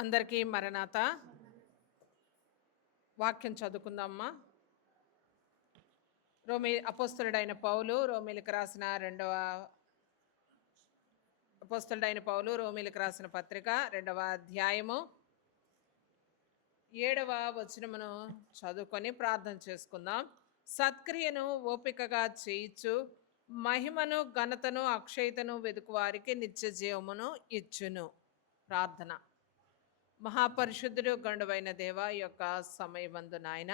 అందరికీ మరణాత. వాక్యం చదువుకుందామా. అపోస్తలుడైన పౌలు రోమీలకు రాసిన పత్రిక 2వ అధ్యాయము 7వ వచనమును చదువుకొని ప్రార్థన చేసుకుందాం. సత్క్రియను ఓపికగా చేయించు, మహిమను ఘనతను అక్షయతను వెదుకు వారికి నిత్య జీవమును ఇచ్చును. ప్రార్థన. మహాపరిశుద్ధుడు గండువైన దేవ, యొక్క సమయమందు నాయన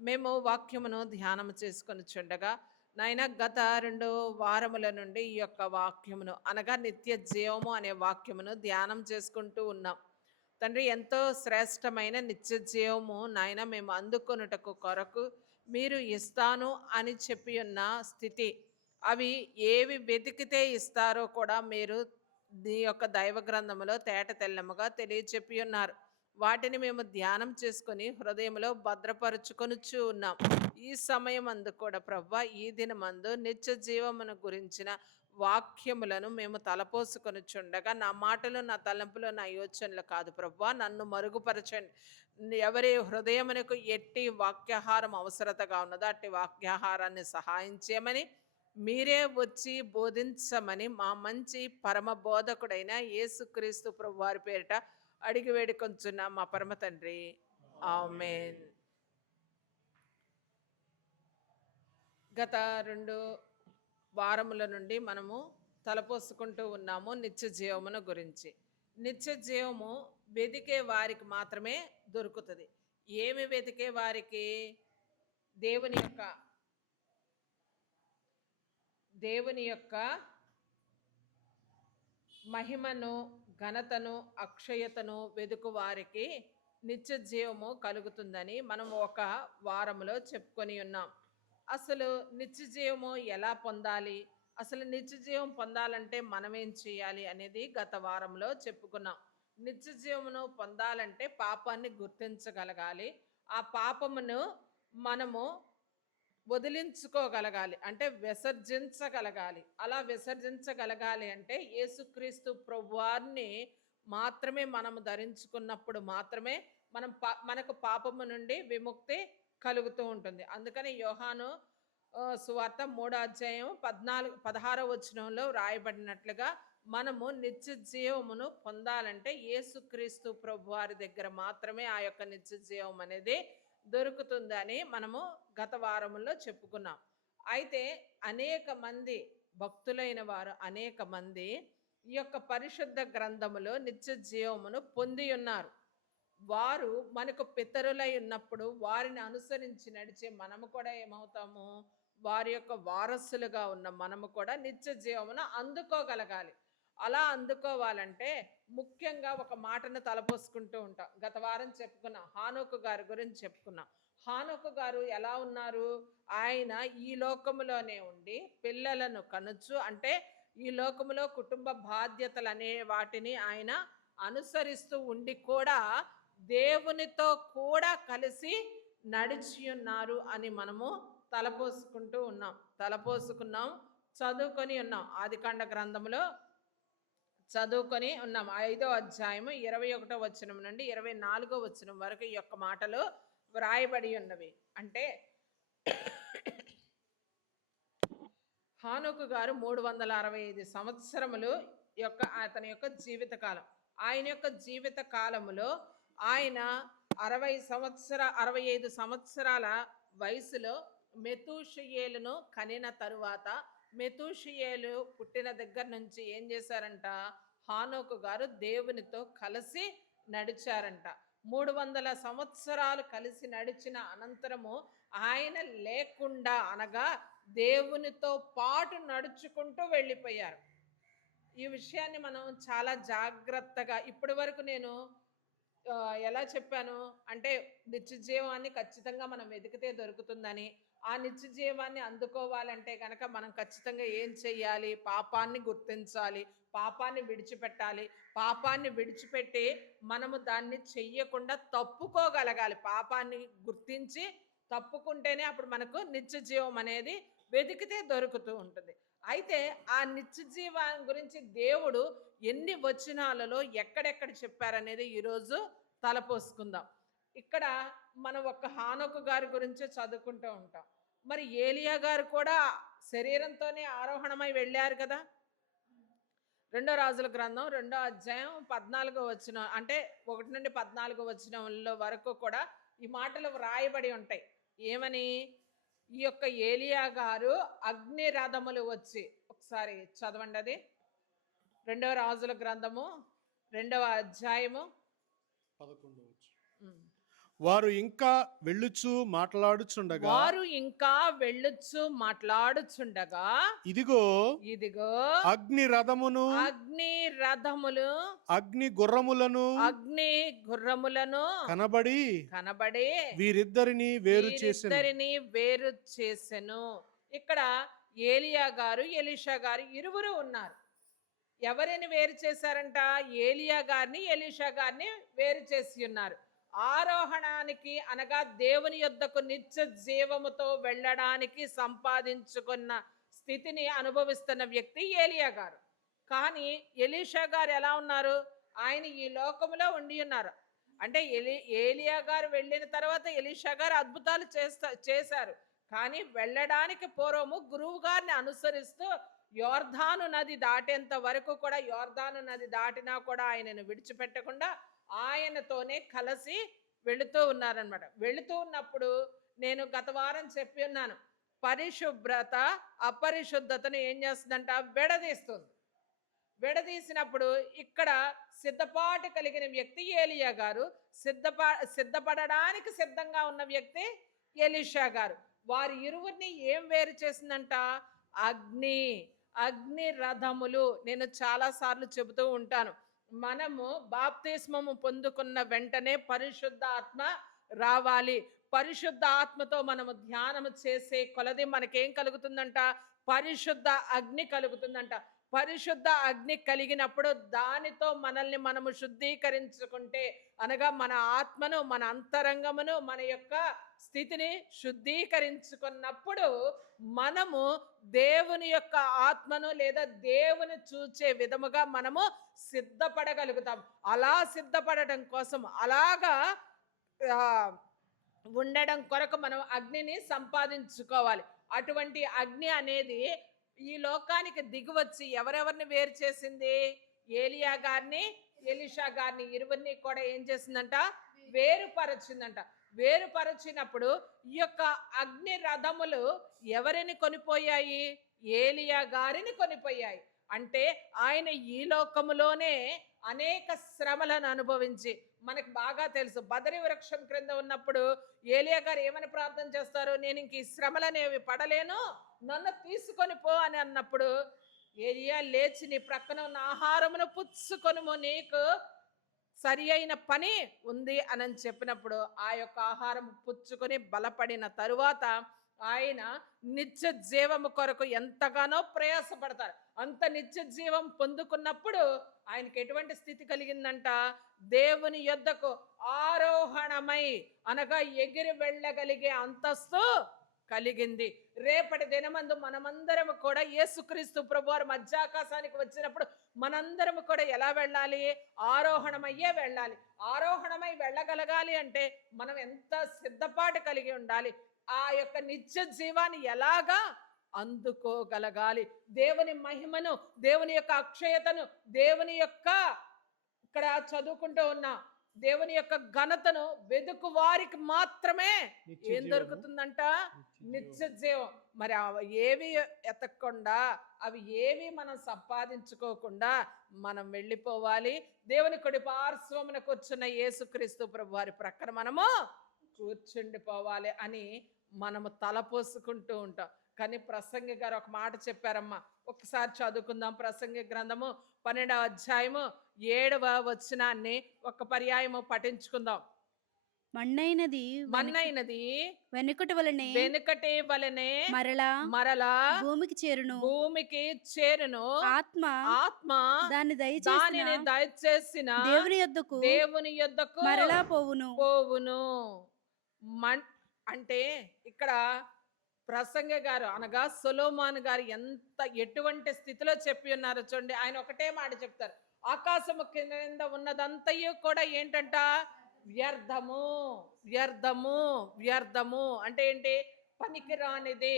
మేము వాక్యమును ధ్యానం చేసుకొని చుండగా నాయన గత 2 వారముల నుండి ఈ యొక్క వాక్యమును అనగా నిత్య జీవము అనే వాక్యమును ధ్యానం చేసుకుంటూ ఉన్నాం తండ్రి. ఎంతో శ్రేష్టమైన నిత్య జీవము నాయన మేము అందుకొనుటకు కొరకు మీరు ఇస్తాను అని చెప్పి ఉన్న స్థితి, అవి ఏవి వెతికితే ఇస్తారో కూడా మీరు నీ యొక్క దైవ గ్రంథములో తేట తెల్లముగా తెలియచెప్పి ఉన్నారు. వాటిని మేము ధ్యానం చేసుకొని హృదయంలో భద్రపరుచుకొనుచు ఉన్నాం. ఈ సమయం అందు కూడా ప్రవ్వా, ఈ దినమందు నిత్య జీవమును గురించిన వాక్యములను మేము తలపోసుకొనుచుండగా నా మాటలు, నా తలంపులు, నా యోచనలు కాదు ప్రవ్వా, నన్ను మరుగుపరచండి. ఎవరి హృదయమునకు ఎట్టి వాక్యాహారం అవసరతగా ఉన్నదో అట్టి వాక్యాహారాన్ని సహాయం చేయమని, మీరే వచ్చి బోధించమని మా మంచి పరమ బోధకుడైన యేసుక్రీస్తు ప్రభు వారి పేరిట అడిగి వేడుకొంచున్న మా పరమ తండ్రి, ఆమేన్. గత 2 వారముల నుండి మనము తలపోసుకుంటూ ఉన్నాము నిత్య జీవమును గురించి. నిత్య జీవము వెతికే వారికి మాత్రమే దొరుకుతుంది. ఏమి వెతికే వారికి? దేవుని యొక్క మహిమను, ఘనతను, అక్షయతను వెదుకు వారికి నిత్య జీవము కలుగుతుందని మనం ఒక వారములో చెప్పుకొని ఉన్నాం. అసలు నిత్య జీవము ఎలా పొందాలి, అసలు నిత్య జీవం పొందాలంటే మనం ఏం చేయాలి అనేది గత వారంలో చెప్పుకున్నాం. నిత్య జీవమును పొందాలంటే పాపాన్ని గుర్తించగలగాలి. ఆ పాపమును మనము వదిలించుకోగలగాలి, అంటే విసర్జించగలగాలి. అలా విసర్జించగలగాలి అంటే యేసుక్రీస్తు ప్రభువారిని మాత్రమే మనము ధరించుకున్నప్పుడు మాత్రమే మనకు పాపము నుండి విముక్తి కలుగుతూ ఉంటుంది. అందుకని యోహాను సువార్త 3వ అధ్యాయం 16వ వచనంలో రాయబడినట్లుగా మనము నిత్య జీవమును పొందాలంటే యేసుక్రీస్తు ప్రభువారి దగ్గర మాత్రమే ఆ యొక్క నిత్య జీవం అనేది దొరుకుతుందని మనము గత వారములో చెప్పుకున్నాం. అయితే అనేక మంది భక్తులైన వారు అనేక మంది ఈ యొక్క పరిశుద్ధ గ్రంథములో నిత్య జీవమును పొంది ఉన్నారు. వారు మనకు పితరులై ఉన్నప్పుడు వారిని అనుసరించి నడిచే మనము కూడా ఏమవుతాము? వారి యొక్క వారసులుగా ఉన్న మనము కూడా నిత్య జీవమును అందుకోగలగాలి. అలా అందుకోవాలంటే ముఖ్యంగా ఒక మాటను తలపోసుకుంటూ ఉంటాం. గత వారం చెప్పుకున్నాం, హానోకు గారి గురించి చెప్పుకున్నాం. హానోకు గారు ఎలా ఉన్నారు? ఆయన ఈ లోకములోనే ఉండి పిల్లలను కనుచు, అంటే ఈ లోకములో కుటుంబ బాధ్యతలు అనే వాటిని ఆయన అనుసరిస్తూ ఉండి కూడా దేవునితో కూడా కలిసి నడిచి ఉన్నారు అని మనము తలపోసుకున్నాం, చదువుకొని ఉన్నాం. ఆదికాండ గ్రంథంలో చదువుకొని ఉన్నాం. 5వ అధ్యాయము 21వ వచనం నుండి 24వ వచనం వరకు ఈ యొక్క మాటలు వ్రాయబడి ఉన్నవి. అంటే హానోకు గారు 365 సంవత్సరములు అతని యొక్క జీవితకాలం. ఆయన యొక్క జీవిత కాలములో ఆయన 65 సంవత్సరాల వయసులో మెతూషియేలును కనిన తరువాత, మెతూషియేలు పుట్టిన దగ్గర నుంచి ఏం చేశారంట? హానోకు గారు దేవునితో కలిసి నడిచారంట. 300 సంవత్సరాలు కలిసి నడిచిన అనంతరము ఆయన లేకుండా, అనగా దేవునితో పాటు నడుచుకుంటూ వెళ్ళిపోయారు. ఈ విషయాన్ని మనం చాలా జాగ్రత్తగా, ఇప్పటి వరకు నేను ఎలా చెప్పాను అంటే, నిత్య జీవాన్ని ఖచ్చితంగా మనం వెతికితే దొరుకుతుందని. ఆ నిత్య జీవాన్ని అందుకోవాలంటే కనుక మనం ఖచ్చితంగా ఏం చెయ్యాలి? పాపాన్ని గుర్తించాలి, పాపాన్ని విడిచిపెట్టాలి. పాపాన్ని విడిచిపెట్టి మనము దాన్ని చెయ్యకుండా తప్పుకోగలగాలి. పాపాన్ని గుర్తించి తప్పుకుంటేనే అప్పుడు మనకు నిత్య జీవం అనేది వెతికితే దొరుకుతూ ఉంటుంది. అయితే ఆ నిత్య జీవాన్ని గురించి దేవుడు ఎన్ని వచనాలలో ఎక్కడెక్కడ చెప్పారనేది ఈరోజు తలపోసుకుందాం. ఇక్కడ మనం ఒక హానోకు గారి గురించే చదువుకుంటూ ఉంటాం. మరి ఏలియా గారు కూడా శరీరంతోనే ఆరోహణమై వెళ్ళారు కదా. రెండో రాజుల గ్రంథం 2వ అధ్యాయం 14వ వచనం, అంటే 1 నుండి 14 వచనంలో వరకు కూడా ఈ మాటలు వ్రాయబడి ఉంటాయి. ఏమని? ఈ యొక్క ఏలియా గారు అగ్ని రథములు వచ్చి, ఒకసారి చదవండి అది. 2వ రాజుల గ్రంథము 2వ అధ్యాయము 11వ వచనం. వారు ఇంకా వెళ్ళుచు మాట్లాడుచుండగా ఇదిగో అగ్ని రథములు అగ్ని గుర్రములను కనబడి వీరిద్దరిని వేరు చేసెను. ఇక్కడ ఏలియా గారు ఎలీషా గారు ఇరువురు ఉన్నారు. ఎవరిని వేరు చేశారంట? ఏలియా గారిని ఎలీషా గారిని వేరు చేసి ఉన్నారు. ఆరోహణానికి అనగా దేవుని యొద్దకు నిత్య జీవముతో వెళ్ళడానికి సంపాదించుకున్న స్థితిని అనుభవిస్తున్న వ్యక్తి ఏలియా గారు. కానీ ఎలీషా గారు ఎలా ఉన్నారు? ఆయన ఈ లోకములో ఉండి ఉన్నారు. అంటే ఏలియా గారు వెళ్ళిన తర్వాత ఎలీషా గారు అద్భుతాలు చేశారు. కానీ వెళ్ళడానికి పూర్వము గురువు గారిని అనుసరిస్తూ యోర్దాను నది దాటేంత వరకు కూడా, యోర్దాను నది దాటినా కూడా ఆయనను విడిచిపెట్టకుండా ఆయనతోనే కలిసి వెళుతూ ఉన్నారనమాట. వెళుతూ ఉన్నప్పుడు నేను గత వారం చెప్పి ఉన్నాను, పరిశుభ్రత అపరిశుద్ధతను ఏం చేస్తుందంట? విడదీస్తుంది. విడదీసినప్పుడు ఇక్కడ సిద్ధపాటు కలిగిన వ్యక్తి ఏలియా గారు, సిద్ధపడడానికి సిద్ధంగా ఉన్న వ్యక్తి ఎలీషా గారు. వారి ఇరువురిని ఏం వేరు చేసిందంట? అగ్ని రథములు. నేను చాలాసార్లు చెబుతూ ఉంటాను, మనము బాప్తిస్మము పొందుకున్న వెంటనే పరిశుద్ధ ఆత్మ రావాలి. పరిశుద్ధ ఆత్మతో మనము ధ్యానము చేసే కొలది మనకేం కలుగుతుందంట? పరిశుద్ధ అగ్ని కలుగుతుందంట. పరిశుద్ధ అగ్ని కలిగినప్పుడు దానితో మనల్ని మనము శుద్ధీకరించుకుంటే, అనగా మన ఆత్మను, మన అంతరంగమును, మన యొక్క స్థితిని శుద్ధీకరించుకున్నప్పుడు మనము దేవుని యొక్క ఆత్మను లేదా దేవుని చూచే విధముగా మనము సిద్ధపడగలుగుతాం. అలా సిద్ధపడడం కోసం, అలాగా ఉండడం కొరకు మనం అగ్నిని సంపాదించుకోవాలి. అటువంటి అగ్ని అనేది ఈ లోకానికి దిగివచ్చి ఎవరెవరిని వేరు చేసింది? ఏలియా గారిని, ఎలీషా గారిని, ఇరువురిని కూడా ఏం చేసిందంట? వేరుపరచిందంట. వేరుపరచినప్పుడు ఈ యొక్క అగ్ని రథములు ఎవరిని కొనిపోయాయి? ఏలియా గారిని కొనిపోయాయి. అంటే ఆయన ఈ లోకములోనే అనేక శ్రమలను అనుభవించి, మనకు బాగా తెలుసు, బదరి వృక్షం క్రింద ఉన్నప్పుడు ఏలియా గారు ఏమని ప్రార్థన చేస్తారు? నేను ఇంక ఈ శ్రమలనేవి పడలేను, నన్ను తీసుకొని పో అని అన్నప్పుడు ఏలియా లేచి నీ ప్రక్కన ఉన్న ఆహారమును పుచ్చుకొనుము, నీకు సరి అయిన పని ఉంది అని చెప్పినప్పుడు ఆ యొక్క ఆహారం పుచ్చుకొని బలపడిన తరువాత ఆయన నిత్య జీవము కొరకు ఎంతగానో ప్రయాసపడతారు. అంత నిత్య జీవం పొందుకున్నప్పుడు ఆయనకి ఎటువంటి స్థితి కలిగిందంట? దేవుని యొద్దకు ఆరోహణమై, అనగా ఎగిరి వెళ్ళగలిగే అంతస్తు కలిగింది. రేపటి దినమందు మనమందరము కూడా యేసుక్రీస్తు ప్రభువారు మధ్యాకాశానికి వచ్చినప్పుడు మనందరము కూడా ఎలా వెళ్ళాలి? ఆరోహణమయ్యే వెళ్ళాలి. ఆరోహణమై వెళ్ళగలగాలి అంటే మనం ఎంత సిద్ధపాటు కలిగి ఉండాలి? ఆ యొక్క నిత్య జీవాన్ని ఎలాగా అందుకోగలగాలి? దేవుని మహిమను, దేవుని యొక్క అక్షయతను, దేవుని యొక్క, ఇక్కడ చదువుకుంటూ ఉన్నా, దేవుని యొక్క ఘనతను వెదుకు వారికి మాత్రమే ఏం దొరుకుతుందంట? నిత్య జీవం. మరి ఏవి ఎతకకుండా, అవి ఏవి మనం సంపాదించుకోకుండా మనం వెళ్ళిపోవాలి. దేవుని కుడి పార్శ్వమున కూర్చున్న యేసుక్రీస్తు ప్రభు వారి ప్రక్కన మనము కూర్చుండిపోవాలి అని మనము తలపోసుకుంటూ ఉంటాం. కానీ ప్రసంగి గారు ఒక మాట చెప్పారమ్మా, ఒకసారి చదువుకుందాం. ప్రసంగి గ్రంథము 12వ అధ్యాయము 7వ వచనాన్ని ఒక పర్యాయము పఠించుకుందాం. మన్నైనది వెనుకటి వలనే మరలా భూమికి చేరును. ఆత్మ దాన్ని దయచేసిన దేవుని యొద్దకు మరలా పోవును. అంటే ఇక్కడ ప్రసంగ గారు అనగా సొలొమోను గారు ఎటువంటి స్థితిలో చెప్పి ఉన్నారో చూడండి. ఆయన ఒకటే మాట చెప్తారు, ఆకాశము కింద ఉన్నదంతయు కూడా ఏంటంట? వ్యర్థము, వ్యర్థము, వ్యర్థము. అంటే ఏంటి? పనికిరానిది.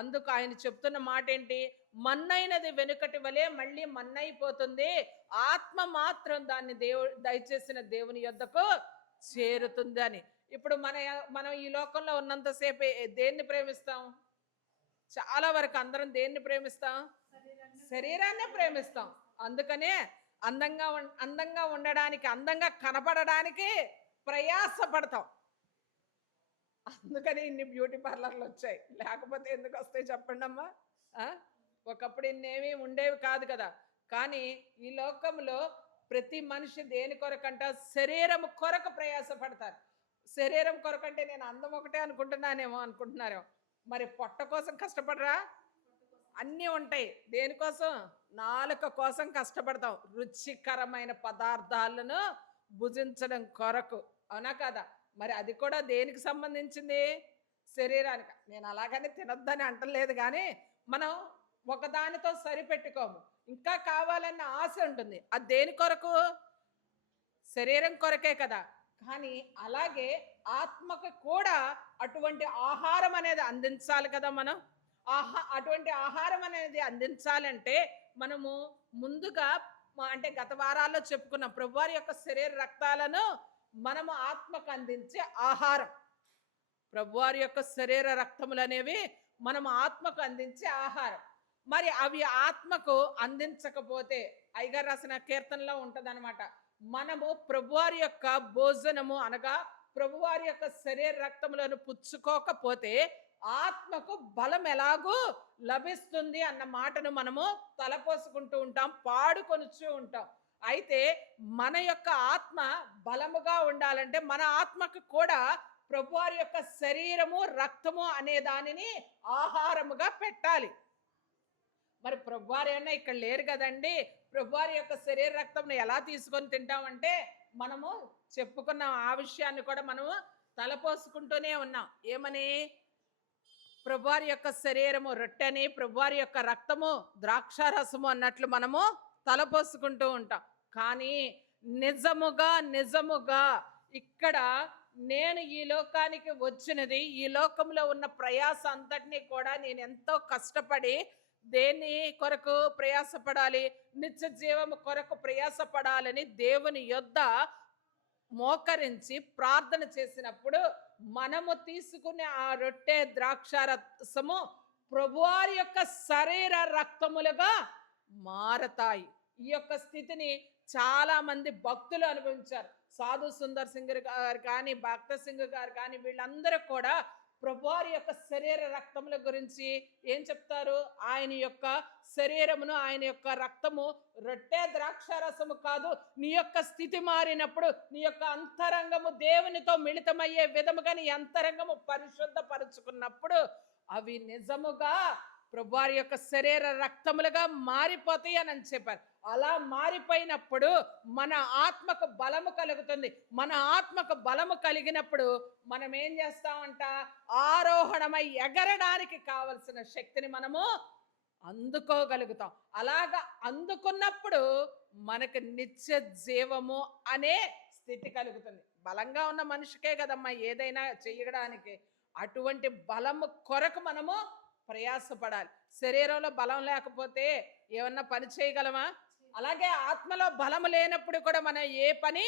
అందుకు ఆయన చెప్తున్న మాట ఏంటి? మన్నైనది వెనుకటి వలె మళ్ళీ మన్నైపోతుంది, ఆత్మ మాత్రం దాన్ని దయచేసిన దేవుని యొద్దకు చేరుతుంది అని. ఇప్పుడు మనం ఈ లోకంలో ఉన్నంతసేపు దేన్ని ప్రేమిస్తాం? చాలా వరకు అందరం దేన్ని ప్రేమిస్తాం? శరీరాన్నే ప్రేమిస్తాం. అందుకనే అందంగా ఉండడానికి, అందంగా కనపడడానికి ప్రయాసపడతాం. అందుకని ఇన్ని బ్యూటీ పార్లర్లు వచ్చాయి. లేకపోతే ఎందుకు వస్తాయి చెప్పండి అమ్మా? ఒకప్పుడు ఇన్నేమీ ఉండేవి కాదు కదా. కానీ ఈ లోకంలో ప్రతి మనిషి దేని కొరకంట? శరీరం కొరకు ప్రయాసపడతారు. శరీరం కొరకంటే నేను అందం ఒకటే అనుకుంటున్నానేమో అనుకుంటున్నారేమో. మరి పొట్ట కోసం కష్టపడరా? అన్నీ ఉంటాయి. దేనికోసం? నాలుక కోసం కష్టపడతాం, రుచికరమైన పదార్థాలను భుజించడం కొరకు. అవునా కదా? మరి అది కూడా దేనికి సంబంధించింది? శరీరానికి. నేను అలాగని తినొద్దని అంటలేదు, కానీ మనం ఒకదానితో సరిపెట్టుకోము. ఇంకా కావాలన్న ఆశ ఉంటుంది. అది దేని కొరకు? శరీరం కొరకే కదా. కానీ అలాగే ఆత్మకు కూడా అటువంటి ఆహారం అనేది అందించాలి కదా. మనం అటువంటి ఆహారం అనేది అందించాలంటే మనము ముందుగా, అంటే గత వారాల్లో చెప్పుకున్న ప్రభువారి యొక్క శరీర రక్తాలను మనము ఆత్మకు అందించే ఆహారం. ప్రభువారి యొక్క శరీర రక్తములు అనేవి మనము ఆత్మకు అందించే ఆహారం. మరి అవి ఆత్మకు అందించకపోతే, అయ్యగారు రాసిన కీర్తనలో ఉంటదన్నమాట, మనము ప్రభువారి యొక్క భోజనము అనగా ప్రభువారి యొక్క శరీర రక్తములను పుచ్చుకోకపోతే ఆత్మకు బలం ఎలాగూ లభిస్తుంది అన్న మాటను మనము తలపోసుకుంటూ ఉంటాం, పాడుకొనుచూ ఉంటాం. అయితే మన యొక్క ఆత్మ బలముగా ఉండాలంటే మన ఆత్మకు కూడా ప్రభువారి యొక్క శరీరము రక్తము అనే దానిని ఆహారముగా పెట్టాలి. మరి ప్రభువారు ఏమన్నా ఇక్కడ లేరు కదండి, ప్రభువారి యొక్క శరీర రక్తంను ఎలా తీసుకొని తింటామంటే మనము చెప్పుకున్న ఆ విషయాన్ని కూడా మనము తలపోసుకుంటూనే ఉన్నాం. ఏమని? ప్రభువారి యొక్క శరీరము రొట్టెని, ప్రభువారి యొక్క రక్తము ద్రాక్షారసము అన్నట్లు మనము తలపోసుకుంటూ ఉంటాం. కానీ నిజముగా ఇక్కడ నేను ఈ లోకానికి వచ్చినది, ఈ లోకంలో ఉన్న ప్రయాస అంతటినీ కూడా నేను ఎంతో కష్టపడి దేని కొరకు ప్రయాసపడాలి? నిత్య జీవము కొరకు ప్రయాసపడాలని దేవుని యొద్ద మోకరించి ప్రార్థన చేసినప్పుడు మనము తీసుకునే ఆ రొట్టె ద్రాక్షారసము ప్రభువారి యొక్క శరీర రక్తములుగా మారతాయి. ఈ యొక్క స్థితిని చాలా మంది భక్తులు అనుభవించారు. సాధు సుందర్ సింగ్ గారు కానీ, భక్త సింగ్ గారు కానీ, వీళ్ళందరూ కూడా ప్రభువారి యొక్క శరీర రక్తముల గురించి ఏం చెప్తారు? ఆయన యొక్క శరీరమును, ఆయన యొక్క రక్తము రొట్టె ద్రాక్షారసము కాదు. నీ యొక్క స్థితి మారినప్పుడు, నీ యొక్క అంతరంగము దేవునితో మిళితమయ్యే విధముగా నీ అంతరంగము పరిశుద్ధపరుచుకున్నప్పుడు అవి నిజముగా ప్రభువారి యొక్క శరీర రక్తములుగా మారిపోతాయి అని చెప్పారు. అలా మారిపోయినప్పుడు మన ఆత్మకు బలము కలుగుతుంది. మన ఆత్మకు బలము కలిగినప్పుడు మనం ఏం చేస్తామంట? ఆరోహణమై ఎగరడానికి కావలసిన శక్తిని మనము అందుకోగలుగుతాం. అలాగా అందుకున్నప్పుడు మనకు నిత్య జీవము అనే స్థితి కలుగుతుంది. బలంగా ఉన్న మనిషికే కదమ్మా ఏదైనా చేయడానికి. అటువంటి బలము కొరకు మనము ప్రయాసపడాలి. శరీరంలో బలం లేకపోతే ఏమన్నా పని చేయగలమా? అలాగే ఆత్మలో బలము లేనప్పుడు కూడా మనం ఏ పని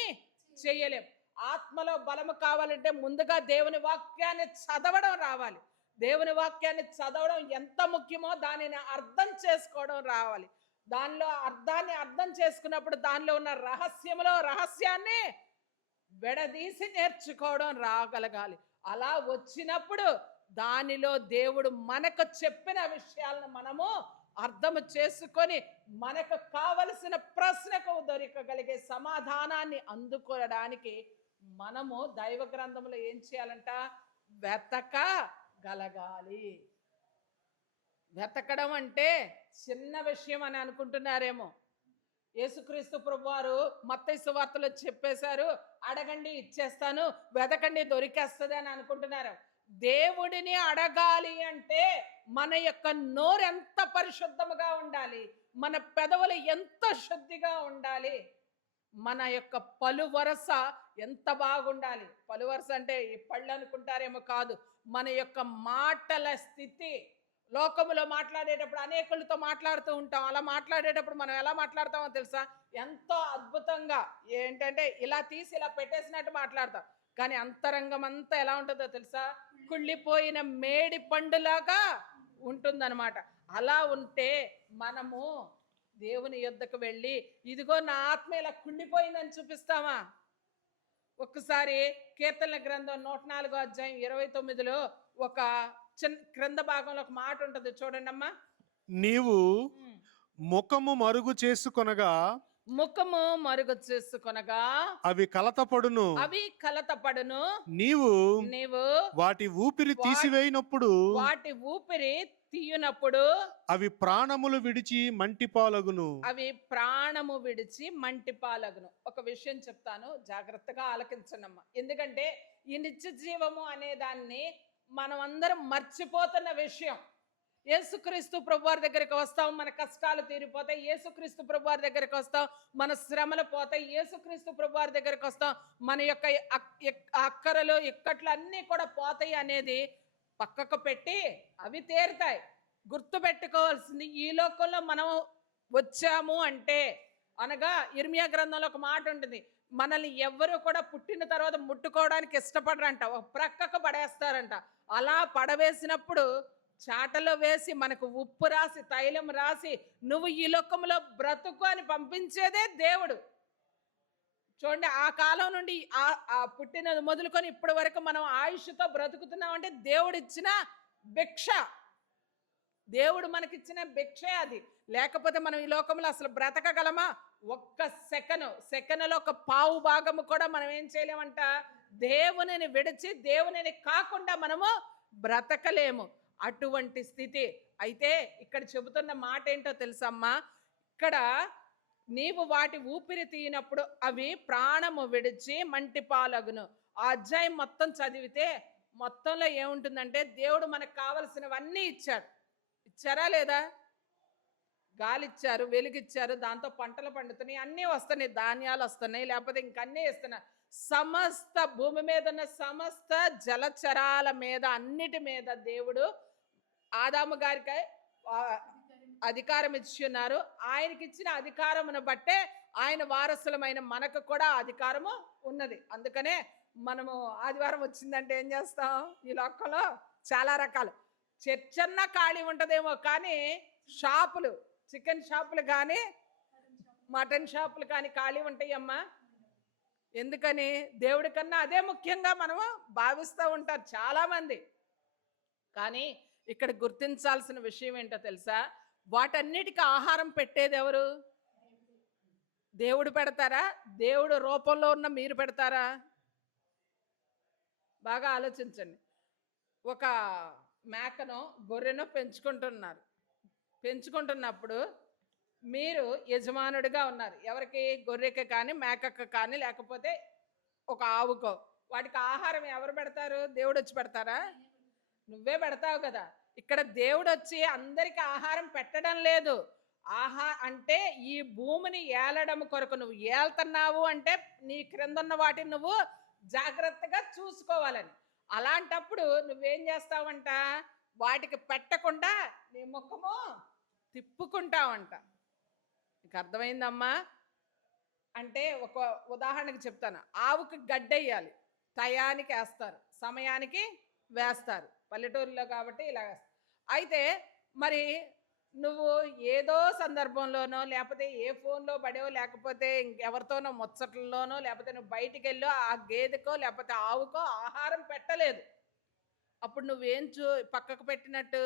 చేయలేం. ఆత్మలో బలము కావాలంటే ముందుగా దేవుని వాక్యాన్ని చదవడం రావాలి. దేవుని వాక్యాన్ని చదవడం ఎంత ముఖ్యమో దానిని అర్థం చేసుకోవడం రావాలి. దానిలో అర్థాన్ని అర్థం చేసుకున్నప్పుడు దానిలో ఉన్న రహస్యాన్ని విడదీసి నేర్చుకోవడం రాగలగాలి. అలా వచ్చినప్పుడు దానిలో దేవుడు మనకు చెప్పిన విషయాలను మనము అర్థము చేసుకొని మనకు కావలసిన ప్రశ్నకు దొరకగలిగే సమాధానాన్ని అందుకోవడానికి మనము దైవ గ్రంథంలో ఏం చేయాలంట? వెతకగలగాలి. వెతకడం అంటే చిన్న విషయం అని అనుకుంటున్నారేమో. యేసుక్రీస్తు ప్రభువారు మత్తయి సువార్తలో చెప్పేశారు, అడగండి ఇచ్చేస్తాను, వెతకండి దొరికేస్తుంది అని అనుకుంటున్నారు. దేవుడిని అడగాలి అంటే మన యొక్క నోరు ఎంత పరిశుద్ధముగా ఉండాలి, మన పెదవులు ఎంత శుద్ధిగా ఉండాలి, మన యొక్క పలువరస ఎంత బాగుండాలి. పలువరస అంటే ఈ పళ్ళు అనుకుంటారేమో కాదు, మన యొక్క మాటల స్థితి. లోకములో మాట్లాడేటప్పుడు అనేకులతో మాట్లాడుతూ ఉంటాం. అలా మాట్లాడేటప్పుడు మనం ఎలా మాట్లాడతామో తెలుసా? ఎంతో అద్భుతంగా, ఏంటంటే ఇలా తీసి ఇలా పెట్టేసినట్టు మాట్లాడతాం. కానీ అంతరంగం అంతా ఎలా ఉంటుందో తెలుసా? కుళ్ళిపోయిన మేడి పండులాగా ఉంటుందన్నమాట. అలా ఉంటే మనము దేవుని యొద్దకు వెళ్ళి ఇదిగో నా ఆత్మ ఇలా కుళ్ళిపోయిందని చూపిస్తామా? ఒక్కసారి కీర్తనల గ్రంథం 104 అధ్యాయం 29లో ఒక చిన్న క్రింద భాగంలో ఒక మాట ఉంటుంది, చూడండి అమ్మా. నీవు ముఖము మరుగు చేసుకొనగా ముఖము మరుగు చేసుకొనగా అవి కలతపడును, నీవు వాటి ఊపిరి తీసివేయినప్పుడు వాటి ఊపిరి తీయునప్పుడు అవి ప్రాణములు విడిచి మంటిపాలగును. ఒక విషయం చెప్తాను, జాగ్రత్తగా ఆలకించండమ్మా. ఎందుకంటే ఈ నిత్య జీవము అనే దాన్ని మనం అందరం మర్చిపోతున్న విషయం. యేసుక్రీస్తు ప్రభువారి దగ్గరికి వస్తాం, మన కష్టాలు తీరిపోతాయి. యేసుక్రీస్తు ప్రభువారి దగ్గరికి వస్తాం, మన శ్రమలు పోతాయి. యేసుక్రీస్తు ప్రభువారి దగ్గరికి వస్తాం, మన యొక్క అక్కరలు ఇక్కట్లు అన్నీ కూడా పోతాయి అనేది పక్కకు పెట్టి అవి తీరుతాయి. గుర్తు పెట్టుకోవాల్సింది, ఈ లోకంలో మనం వచ్చాము అంటే, అనగా ఇర్మియా గ్రంథంలో ఒక మాట ఉంటుంది, మనల్ని ఎవ్వరూ కూడా పుట్టిన తర్వాత ముట్టుకోవడానికి ఇష్టపడరంట, ఒక ప్రక్కకు పడేస్తారంట. అలా పడవేసినప్పుడు చాటలో వేసి మనకు ఉప్పు రాసి తైలం రాసి నువ్వు ఈ లోకంలో బ్రతుకు అని పంపించేదే దేవుడు. చూడండి, ఆ కాలం నుండి ఆ పుట్టినది మొదలుకొని ఇప్పటి వరకు మనం ఆయుష్తో బ్రతుకుతున్నామంటే దేవుడిచ్చిన భిక్ష, దేవుడు మనకిచ్చిన భిక్షే అది. లేకపోతే మనం ఈ లోకంలో అసలు బ్రతకగలమా? ఒక్క సెకనులో ఒక పావు భాగము కూడా మనం ఏం చేయలేమంట. దేవునిని విడిచి దేవునిని కాకుండా మనము బ్రతకలేము. అటువంటి స్థితి. అయితే ఇక్కడ చెబుతున్న మాట ఏంటో తెలుసమ్మా? ఇక్కడ నీవు వాటి ఊపిరి తీయనప్పుడు అవి ప్రాణము విడిచి మంటిపాలగును. ఆ అధ్యాయం మొత్తం చదివితే మొత్తంలో ఏముంటుందంటే, దేవుడు మనకు కావలసినవన్నీ ఇచ్చారా లేదా? గాలి ఇచ్చారు, వెలుగిచ్చారు, దాంతో పంటలు పండుతున్నాయి, అన్నీ వస్తున్నాయి, ధాన్యాలు వస్తున్నాయి, లేకపోతే ఇంకన్నీ ఇస్తున్నాయి. సమస్త భూమి మీద ఉన్న సమస్త జలచరాల మీద అన్నిటి మీద దేవుడు ఆదాము గారికి అధికారం ఇచ్చి ఉన్నారు. ఆయనకి ఇచ్చిన అధికారమును బట్టే ఆయన వారసులమైన మనకు కూడా అధికారము ఉన్నది. అందుకనే మనము ఆదివారం వచ్చిందంటే ఏం చేస్తాం? ఈ లోకంలో చాలా రకాలు చర్చన్న ఖాళీ ఉంటుందేమో, కానీ షాపులు, చికెన్ షాపులు కానీ మటన్ షాపులు కానీ ఖాళీ ఉంటాయమ్మా. ఎందుకని? దేవుడి కన్నా అదే ముఖ్యంగా మనము భావిస్తూ ఉంటారు చాలామంది. కానీ ఇక్కడ గుర్తించాల్సిన విషయం ఏంటో తెలుసా? వాటన్నిటికీ ఆహారం పెట్టేది ఎవరు? దేవుడు పెడతారా? దేవుడు రూపంలో ఉన్న మీరు పెడతారా? బాగా ఆలోచించండి. ఒక మేకను గొర్రెను పెంచుకుంటున్నప్పుడు మీరు యజమానుడిగా ఉన్నారు. ఎవరికి? గొర్రెకి కానీ మేకకు కానీ లేకపోతే ఒక ఆవుకో. వాటికి ఆహారం ఎవరు పెడతారు? దేవుడు వచ్చి పెడతారా? నువ్వే పెడతావు కదా. ఇక్కడ దేవుడు వచ్చి అందరికి ఆహారం పెట్టడం లేదు. అంటే ఈ భూమిని ఏలడం కొరకు నువ్వు ఏళ్తున్నావు అంటే నీ క్రింద ఉన్న వాటిని నువ్వు జాగ్రత్తగా చూసుకోవాలని. అలాంటప్పుడు నువ్వేం చేస్తావంట? వాటికి పెట్టకుండా నీ ముఖము తిప్పుకుంటావంట. నీకు అర్థమైందమ్మా? అంటే ఒక ఉదాహరణకు చెప్తాను. ఆవుకి గడ్డెయ్యాలి, టయానికి వేస్తారు, సమయానికి వేస్తారు. పల్లెటూరులో కాబట్టి ఇలా వేస్తారు. అయితే మరి నువ్వు ఏదో సందర్భంలోనో లేకపోతే ఏ ఫోన్లో పడేవో లేకపోతే ఇంకెవరితోనో ముచ్చట్లలోనో లేకపోతే నువ్వు బయటికి వెళ్ళో ఆ గేదెకో లేకపోతే ఆవుకో ఆహారం పెట్టలేదు. అప్పుడు నువ్వేం పక్కకు పెట్టినట్టు?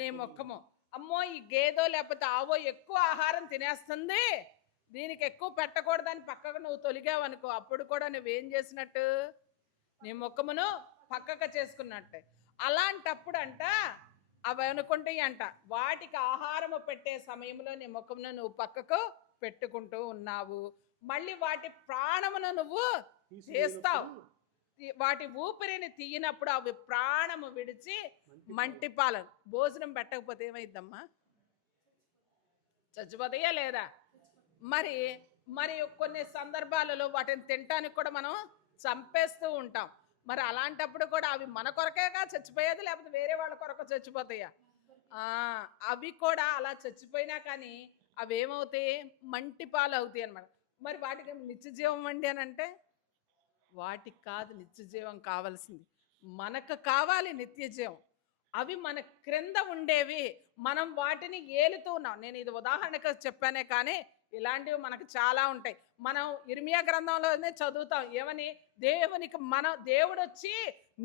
నీ ముఖము. అమ్మో, ఈ గేదో లేకపోతే ఆవో ఎక్కువ ఆహారం తినేస్తుంది, దీనికి ఎక్కువ పెట్టకూడదని పక్కకు నువ్వు తొలిగావనుకో, అప్పుడు కూడా నువ్వేం చేసినట్టు? నీ ముఖమును పక్కకు చేసుకున్నట్టే. అలాంటప్పుడు అంట అవి అనుకుంటాయి అంట, వాటికి ఆహారము పెట్టే సమయంలో నీ ముఖమును నువ్వు పక్కకు పెట్టుకుంటూ ఉన్నావు. మళ్ళీ వాటి ప్రాణమును నువ్వు తీస్తావు. వాటి ఊపిరిని తీయనప్పుడు అవి ప్రాణము విడిచి మంటిపాలను. భోజనం పెట్టకపోతే ఏమైద్దమ్మా? చచ్చిపోతాయా లేదా? మరి మరి కొన్ని సందర్భాలలో వాటిని తినటానికి కూడా మనం చంపేస్తూ ఉంటాం. మరి అలాంటప్పుడు కూడా అవి మన కొరకేగా చచ్చిపోయేది, లేకపోతే వేరే వాళ్ళ కొరకు చచ్చిపోతాయా? అవి కూడా అలా చచ్చిపోయినా కానీ అవి ఏమవుతాయి? మంటిపాలు అవుతాయి అన్నమాట. మరి వాటికి నిత్య జీవం అండి అని అంటే వాటికి కాదు నిత్య జీవం కావాల్సింది, మనకు కావాలి నిత్య జీవం. అవి మన క్రింద ఉండేవి, మనం వాటిని ఏలుతూ ఉన్నాం. నేను ఇది ఉదాహరణకు చెప్పానే కానీ ఇలాంటివి మనకు చాలా ఉంటాయి. మనం ఇర్మియా గ్రంథంలోనే చదువుతాం ఏమని, దేవుడు వచ్చి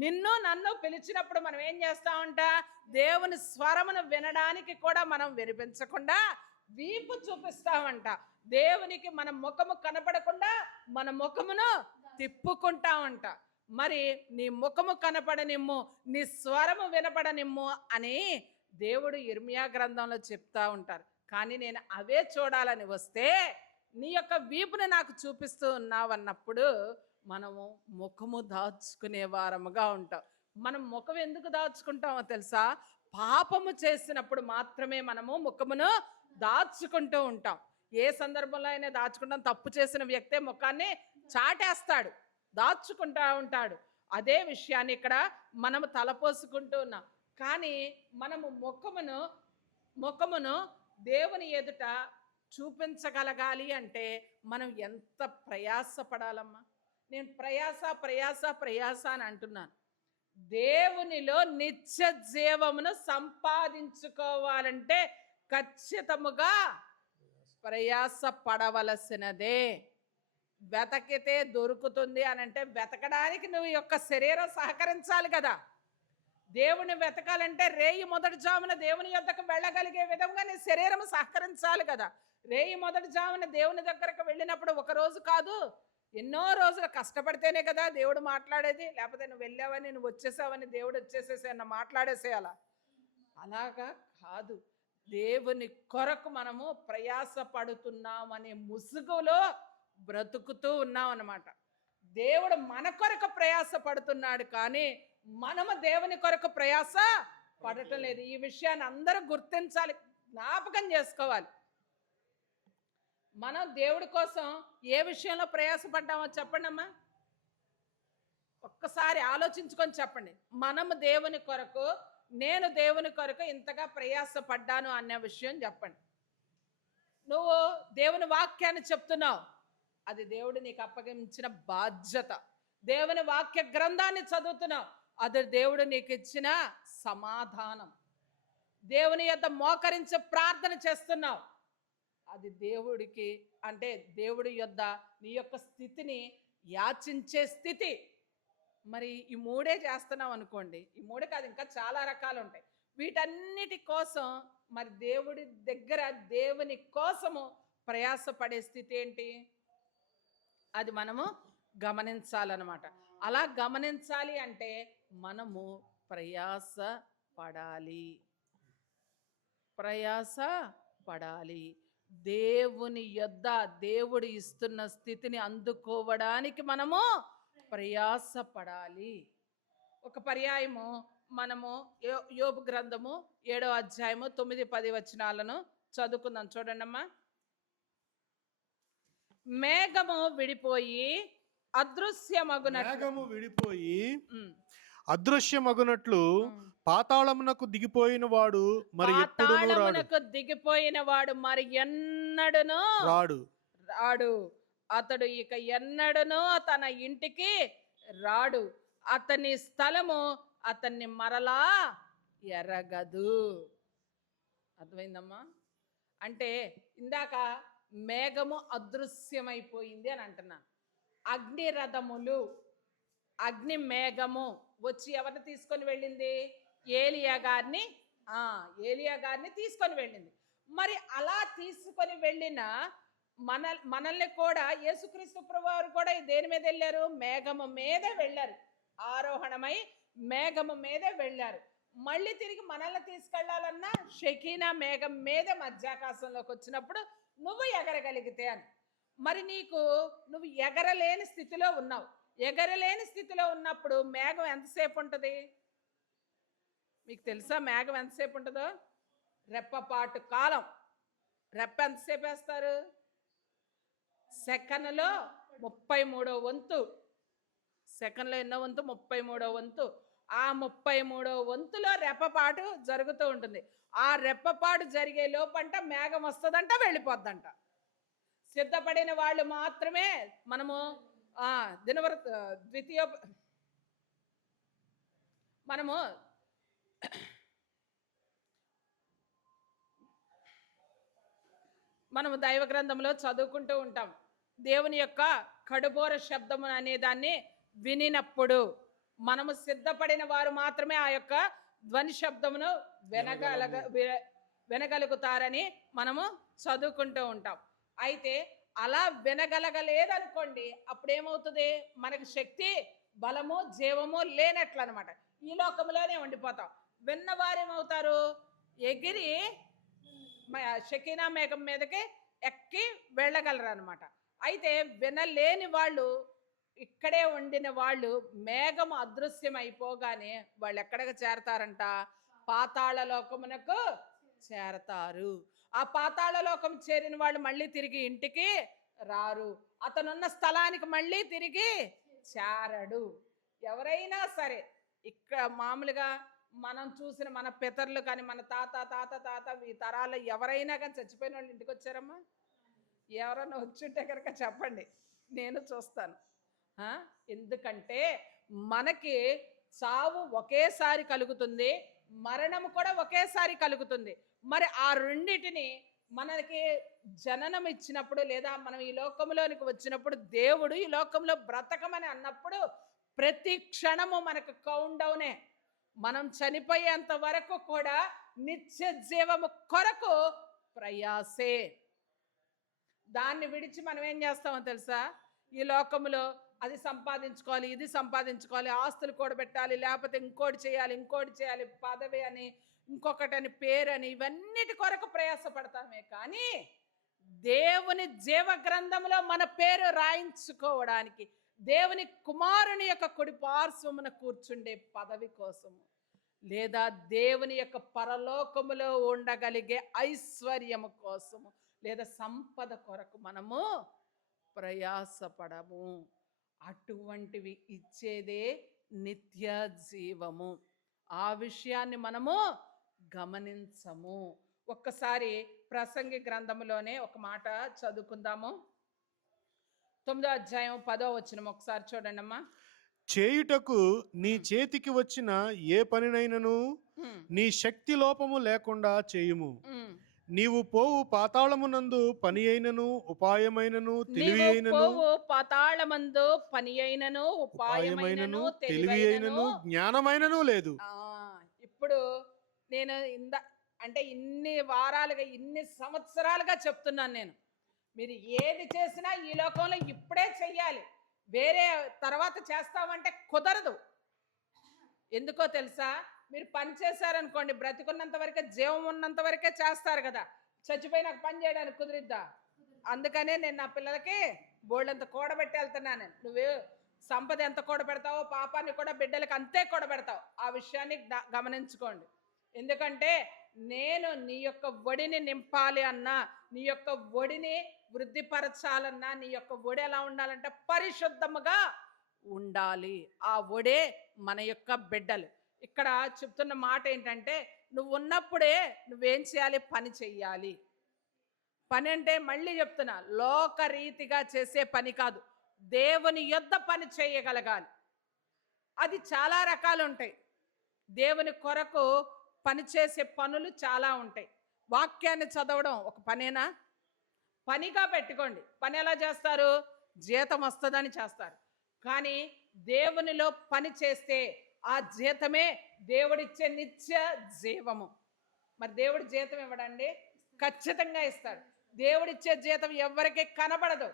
నిన్ను నన్ను పిలిచినప్పుడు మనం ఏం చేస్తామంట? దేవుని స్వరమును వినడానికి కూడా మనం వినిపించకుండా వీపు చూపిస్తామంట. దేవునికి మన ముఖము కనపడకుండా మన ముఖమును తిప్పుకుంటామంట. మరి నీ ముఖము కనపడనిమ్ము, నీ స్వరము వినపడనిమ్ము అని దేవుడు ఇర్మియా గ్రంథంలో చెప్తా ఉంటారు. కానీ నేను అవే చూడాలని వస్తే నీ యొక్క వీపుని నాకు చూపిస్తూ ఉన్నావు అన్నప్పుడు మనము ముఖము దాచుకునే వారముగా ఉంటాం. మనం ముఖం ఎందుకు దాచుకుంటామో తెలుసా? పాపము చేసినప్పుడు మాత్రమే మనము ముఖమును దాచుకుంటూ ఉంటాం. ఏ సందర్భంలో అయినా దాచుకుంటాం. తప్పు చేసిన వ్యక్తే ముఖాన్ని చాటేస్తాడు, దాచుకుంటా ఉంటాడు. అదే విషయాన్ని ఇక్కడ మనము తలపోసుకుంటూ ఉన్నాం. కానీ మనము ముఖమును దేవుని ఎదుట చూపించగలగాలి అంటే మనం ఎంత ప్రయాసపడాలమ్మా. నేను ప్రయాస అని అంటున్నాను. దేవునిలో నిత్య జీవమును సంపాదించుకోవాలంటే ఖచ్చితముగా ప్రయాస పడవలసినదే. వెతకితే దొరుకుతుంది అని అంటే వెతకడానికి నువ్వు యొక్క శరీరం సహకరించాలి కదా. దేవుని వెతకాలంటే రేయి మొదటి జామున దేవుని యొద్దకు వెళ్ళగలిగే విధంగా నీ శరీరం సహకరించాలి కదా. రేయి మొదటి జామున దేవుని దగ్గరకు వెళ్ళినప్పుడు ఒక రోజు కాదు, ఎన్నో రోజులు కష్టపడితేనే కదా దేవుడు మాట్లాడేది. లేకపోతే నువ్వు వెళ్ళావని, నువ్వు వచ్చేసావని దేవుడు వచ్చేసేసా మాట్లాడేసేయాల. అలాగా కాదు. దేవుని కొరకు మనము ప్రయాస పడుతున్నామనే ముసుగులో బ్రతుకుతూ ఉన్నాం అన్నమాట. దేవుడు మన కొరకు ప్రయాస పడుతున్నాడు, కానీ మనము దేవుని కొరకు ప్రయాస పడటం లేదు. ఈ విషయాన్ని అందరూ గుర్తించాలి, జ్ఞాపకం చేసుకోవాలి. మనం దేవుడి కోసం ఏ విషయంలో ప్రయాసపడ్డామో చెప్పండి అమ్మా. ఒక్కసారి ఆలోచించుకొని చెప్పండి. మనము దేవుని కొరకు, నేను దేవుని కొరకు ఇంతగా ప్రయాసపడ్డాను అనే విషయం చెప్పండి. నువ్వు దేవుని వాక్యాన్ని చెప్తున్నావు, అది దేవుడు నీకు అప్పగించిన బాధ్యత. దేవుని వాక్య గ్రంథాన్ని చదువుతున్నావు, అది దేవుడు నీకు ఇచ్చిన సమాధానం. దేవుని యొద్ద మోకరించి ప్రార్థన చేస్తున్నావు, అది దేవుడికి అంటే దేవుడి యొద్ద నీ యొక్క స్థితిని యాచించే స్థితి. మరి ఈ మూడే చేస్తున్నావు అనుకోండి, ఈ మూడే కాదు ఇంకా చాలా రకాలు ఉంటాయి. వీటన్నిటి కోసం మరి దేవుడి దగ్గర దేవుని కోసము ప్రయాసపడే స్థితి ఏంటి? అది మనము గమనించాలన్నమాట. అలా గమనించాలి అంటే మనము ప్రయాస పడాలి. దేవుని యొద్ద దేవుడు ఇస్తున్న స్థితిని అందుకోవడానికి మనము ప్రయాసపడాలి. ఒక పర్యాయము మనము యోబు గ్రంథము 7వ అధ్యాయము 9-10 వచనాలను చదువుకుందాం. చూడండి అమ్మా. మేఘము విడిపోయి అదృశ్యమగునట్లు పాతాళమునకు దిగిపోయిన వాడు మరి ఎన్నడును రాడు. అతడు ఇక ఎన్నడును తన ఇంటికి రాడు. అతని స్థలము అతన్ని మరలా ఎరగదు. అర్థమైందమ్మా? అంటే ఇందాక మేఘము అదృశ్యమైపోయింది అని అంటున్నా. అగ్ని రథములు, అగ్ని మేఘము వచ్చి ఎవరిని తీసుకొని వెళ్ళింది? ఏలియా గారిని తీసుకొని వెళ్ళింది. మరి అలా తీసుకొని వెళ్ళిన మనల్ని కూడా యేసుక్రీస్తు ప్రభువారు కూడా దేని మీద వెళ్ళారు? మేఘము మీదే వెళ్ళారు. ఆరోహణమై మేఘము మీదే వెళ్ళారు. మళ్ళీ తిరిగి మనల్ని తీసుకెళ్లాలన్నా షకీనా మేఘం మీద మధ్యాకాశంలోకి వచ్చినప్పుడు నువ్వు ఎగరగలిగితే అని. మరి నువ్వు ఎగరలేని స్థితిలో ఉన్నావు. ఎగరలేని స్థితిలో ఉన్నప్పుడు మేఘం ఎంతసేపు ఉంటుంది? మీకు తెలుసా మేఘం ఎంతసేపు ఉంటుందో? రెప్పపాటు కాలం. రెప్ప ఎంతసేపు వేస్తారు? సెకన్లో 33వ వంతు. సెకన్లో ఎన్నో వంతు? 33వ వంతు. ఆ 33వ వంతులో రెప్పపాటు జరుగుతూ ఉంటుంది. ఆ రెప్పపాటు జరిగే లోపంట మేఘం వస్తుందంట, వెళ్ళిపోద్దంట. సిద్ధపడిన వాళ్ళు మాత్రమే మనము ద్వితీయ మనము దైవ గ్రంథంలో చదువుకుంటూ ఉంటాం. దేవుని యొక్క కడుబోర శబ్దము అనే దాన్ని వినినప్పుడు మనము సిద్ధపడిన వారు మాత్రమే ఆ యొక్క ధ్వని శబ్దమును వినగలుగుతారని మనము చదువుకుంటూ ఉంటాం. అయితే అలా వినగలగలేదనుకోండి, అప్పుడేమవుతుంది? మనకు శక్తి, బలము, జీవము లేనట్లు అనమాట. ఈ లోకంలోనే ఉండిపోతాం. విన్నవారేమవుతారు? ఎగిరి షకీనా మేఘం మీదకి ఎక్కి వెళ్ళగలరు అనమాట. అయితే వినలేని వాళ్ళు, ఇక్కడే ఉండిన వాళ్ళు మేఘం అదృశ్యం అయిపోగానే వాళ్ళు ఎక్కడికి చేరతారంట? పాతాళ లోకమునకు చేరతారు. ఆ పాతాళ లోకం చేరిన వాళ్ళు మళ్ళీ తిరిగి ఇంటికి రారు. అతనున్న స్థలానికి మళ్ళీ తిరిగి చేరడు. ఎవరైనా సరే ఇక్కడ మామూలుగా మనం చూసిన మన పితరులు కానీ, మన తాత ఈ తరాలు ఎవరైనా కానీ చచ్చిపోయిన వాళ్ళు ఇంటికి వచ్చారమ్మా? ఎవరైనా వచ్చుంటే కనుక చెప్పండి, నేను చూస్తాను. ఎందుకంటే మనకి చావు ఒకేసారి కలుగుతుంది, మరణము కూడా ఒకేసారి కలుగుతుంది. మరి ఆ రెండిటిని మనకి జననం ఇచ్చినప్పుడు, లేదా మనం ఈ లోకంలోనికి వచ్చినప్పుడు, దేవుడు ఈ లోకంలో బ్రతకమని అన్నప్పుడు ప్రతి క్షణము మనకు కౌంట్ డౌనే. మనం చనిపోయేంత వరకు కూడా నిత్య జీవము కొరకు ప్రయాసే. దాన్ని విడిచి మనం ఏం చేస్తామో తెలుసా? ఈ లోకములో అది సంపాదించుకోవాలి, ఇది సంపాదించుకోవాలి, ఆస్తులు కూడబెట్టాలి, లేకపోతే ఇంకోటి చేయాలి, పదవి అని, ఇంకొకటని, పేరని, ఇవన్నిటి కొరకు ప్రయాసపడతామే. కానీ దేవుని జీవ గ్రంథంలో మన పేరు రాయించుకోవడానికి, దేవుని కుమారుని యొక్క కుడి పార్శ్వమున కూర్చుండే పదవి కోసము, లేదా దేవుని యొక్క పరలోకములో ఉండగలిగే ఐశ్వర్యము కోసము, లేదా సంపద కొరకు మనము ప్రయాసపడము. అటువంటివి ఇచ్చేదే నిత్య జీవము. ఆ విషయాన్ని మనము గమనించము. ఒక్కసారి ప్రసంగి గ్రంథములోనే ఒక మాట చదువుకుందాము. 9వ అధ్యాయం 10వ వచనం ఒకసారి చూడండి అమ్మా. చేయుటకు నీ చేతికి వచ్చిన ఏ పనినైనను నీ శక్తి లోపము లేకుండా చేయుము. నీవు పోవు పాతాళమునందు పని అయినను ఉపాయమైనను తెలివి అయినను, పాతాళమందు పని అయినను ఉపాయమైనను తెలివి అయినను జ్ఞానమైనను లేదు. ఇప్పుడు నేను అంటే ఇన్ని వారాలుగా, ఇన్ని సంవత్సరాలుగా చెప్తున్నాను నేను, మీరు ఏది చేసినా ఈ లోకంలో ఇప్పుడే చెయ్యాలి, వేరే తర్వాత చేస్తామంటే కుదరదు. ఎందుకో తెలుసా? మీరు పని చేశారనుకోండి, బ్రతికున్నంత వరకే, జీవం ఉన్నంత వరకే చేస్తారు కదా. చచ్చిపోయినాక పని చేయడానికి కుదిరిద్దా? అందుకనే నేను నా పిల్లలకి బోళ్ళంత కూడబెట్టి వెళ్తున్నాను. నువ్వు సంపద ఎంత కూడబెడతావో పాపాన్ని కూడా బిడ్డలకి అంతే కూడబెడతావు. ఆ విషయాన్ని గమనించుకోండి. ఎందుకంటే నేను నీ యొక్క ఒడిని నింపాలి అన్నా, నీ యొక్క ఒడిని వృద్ధిపరచాలన్నా, నీ యొక్క ఒడి ఎలా ఉండాలంటే పరిశుద్ధముగా ఉండాలి. ఆ ఒడే మన యొక్క బిడ్డలు. ఇక్కడ చెప్తున్న మాట ఏంటంటే, నువ్వు ఉన్నప్పుడే నువ్వేం చేయాలి? పని చెయ్యాలి. పని అంటే మళ్ళీ చెప్తున్నా, లోకరీతిగా చేసే పని కాదు, దేవుని యొద్ద పని చేయగలగాలి. అది చాలా రకాలు ఉంటాయి. దేవుని కొరకు పనిచేసే పనులు చాలా ఉంటాయి. వాక్యాన్ని చదవడం ఒక పనేనా? పనిగా పెట్టుకోండి. పని ఎలా చేస్తారు? జీతం వస్తుందని చేస్తారు. కానీ దేవునిలో పని చేస్తే ఆ జీతమే దేవుడిచ్చే నిత్య జీవము. మరి దేవుడి జీతం ఇవ్వడండి? ఖచ్చితంగా ఇస్తాడు. దేవుడిచ్చే జీతం ఎవరికి కనబడదు.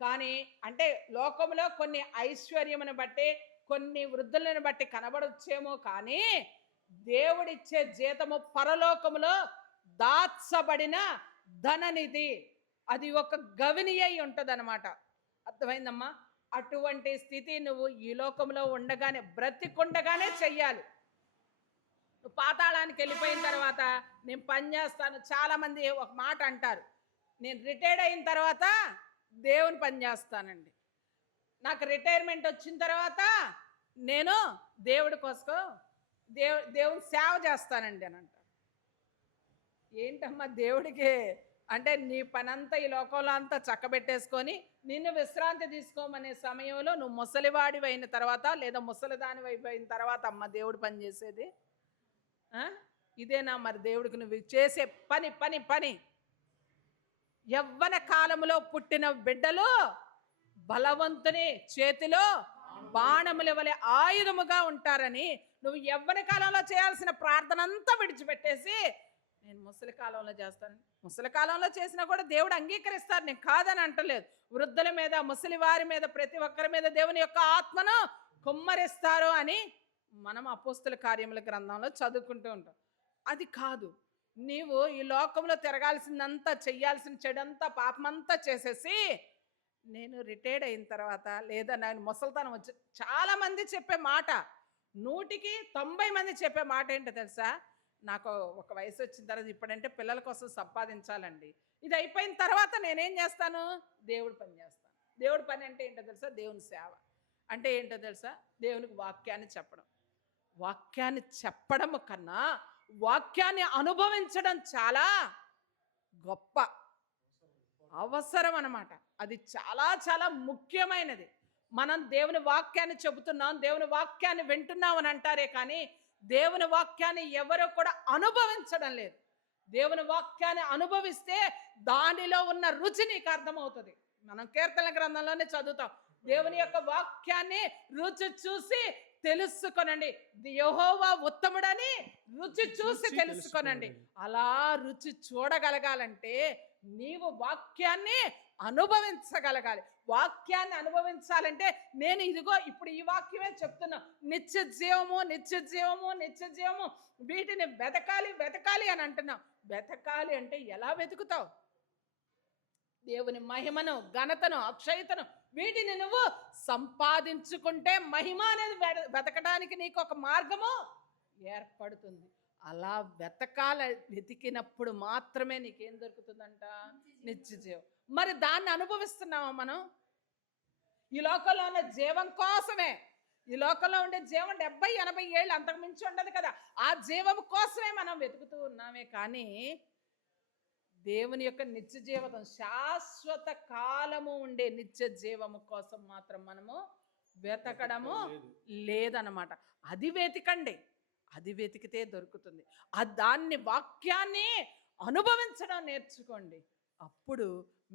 కానీ అంటే లోకంలో కొన్ని ఐశ్వర్యమును బట్టి, కొన్ని వృద్ధులను బట్టి కనబడొచ్చేమో, కానీ దేవుడిచ్చే జీతము పరలోకములో దాచబడిన ధననిధి. అది ఒక గవిని అయి ఉంటుంది అనమాట. అర్థమైందమ్మా? అటువంటి స్థితి నువ్వు ఈ లోకంలో ఉండగానే, బ్రతికుండగానే చెయ్యాలి. నువ్వు పాతాళానికి వెళ్ళిపోయిన తర్వాత నేను పని చేస్తాను. చాలామంది ఒక మాట అంటారు, నేను రిటైర్డ్ అయిన తర్వాత దేవుని పని చేస్తానండి, నాకు రిటైర్మెంట్ వచ్చిన తర్వాత నేను దేవుడి కోసం దేవుని సేవ చేస్తానండి అని అంటారు. ఏంటమ్మా దేవుడికి అంటే నీ పనంతా ఈ లోకంలో అంతా చక్కబెట్టేసుకొని నిన్ను విశ్రాంతి తీసుకోమనే సమయంలో నువ్వు ముసలివాడివి అయిన తర్వాత లేదా ముసలిదాని అయిపోయిన తర్వాత అమ్మ దేవుడు పని చేసేది? ఇదేనా మరి దేవుడికి నువ్వు చేసే పని? పని పని యవ్వన కాలంలో పుట్టిన బిడ్డలు బలవంతుని చేతిలో బాణముల వలె ఆయుధముగా ఉంటారని నువ్వు యవ్వన కాలంలో చేయాల్సిన ప్రార్థన అంతా విడిచిపెట్టేసి నేను ముసలి కాలంలో చేస్తాను. ముసలి కాలంలో చేసినా కూడా దేవుడు అంగీకరిస్తారు, నేను కాదని అంటలేదు. వృద్ధుల మీద, ముసలి వారి మీద, ప్రతి ఒక్కరి మీద దేవుని యొక్క ఆత్మను కుమ్మరిస్తారు అని మనం అపోస్తుల కార్యముల గ్రంథంలో చదువుకుంటూ ఉంటాం. అది కాదు, నీవు ఈ లోకంలో తిరగాల్సిందంతా, చెయ్యాల్సిన చెడంతా, పాపమంతా చేసేసి నేను రిటైర్డ్ అయిన తర్వాత లేదా నేను ముసలితనం వచ్చి, చాలామంది చెప్పే మాట, 100కి 90 మంది చెప్పే మాట ఏంటో తెలుసా? నాకు ఒక వయసు వచ్చిన తర్వాత ఇప్పుడంటే పిల్లల కోసం సంపాదించాలండి, ఇది అయిపోయిన తర్వాత నేనేం చేస్తాను? దేవుడి పని చేస్తాను. దేవుడి పని అంటే ఏంటో తెలుసా? దేవుని సేవ అంటే ఏంటో తెలుసా? దేవునికి వాక్యాన్ని చెప్పడం. వాక్యాన్ని చెప్పడం కన్నా వాక్యాన్ని అనుభవించడం చాలా గొప్ప అవసరం అన్నమాట. అది చాలా చాలా ముఖ్యమైనది. మనం దేవుని వాక్యాన్ని చెబుతున్నాం, దేవుని వాక్యాన్ని వింటున్నాం అని అంటారే కానీ దేవుని వాక్యాన్ని ఎవరు కూడా అనుభవించడం లేదు. దేవుని వాక్యాన్ని అనుభవిస్తే దానిలో ఉన్న రుచి నీకు అర్థమవుతుంది. మనం కీర్తన గ్రంథంలోనే చదువుతాం, దేవుని యొక్క వాక్యాన్ని రుచి చూసి తెలుసుకొనండి, యెహోవా ఉత్తముడని రుచి చూసి తెలుసుకొనండి. అలా రుచి చూడగలగాలంటే నీవు వాక్యాన్ని అనుభవించగలగాలి. వాక్యాన్ని అనుభవించాలంటే నేను ఇదిగో ఇప్పుడు ఈ వాక్యమే చెప్తున్నా, నిత్య జీవము, నిత్య జీవము, నిత్య జీవము, వీటిని వెతకాలి వెతకాలి అని అంటున్నావు. వెతకాలి అంటే ఎలా వెతుకుతావు? దేవుని మహిమను, ఘనతను, అక్షయతను వీటిని నువ్వు సంపాదించుకుంటే మహిమ అనేది వెతకడానికి నీకు ఒక మార్గము ఏర్పడుతుంది. అలా వెతికినప్పుడు మాత్రమే నీకేం దొరుకుతుందంట? నిత్య జీవం. మరి దాన్ని అనుభవిస్తున్నావా మనం? ఈ లోకంలో ఉన్న జీవం కోసమే, ఈ లోకంలో ఉండే జీవం 70-80 ఏళ్ళు అంతకు మించి ఉండదు కదా, ఆ జీవం కోసమే మనం వెతుకుతూ ఉన్నామే కానీ దేవుని యొక్క నిత్య జీవితం, శాశ్వత కాలము ఉండే నిత్య జీవము కోసం మాత్రం మనము వెతకడము లేదన్నమాట. అది వెతకండి, అది వెతికితే దొరుకుతుంది. దాన్ని వాక్యాన్ని అనుభవించడం నేర్చుకోండి. అప్పుడు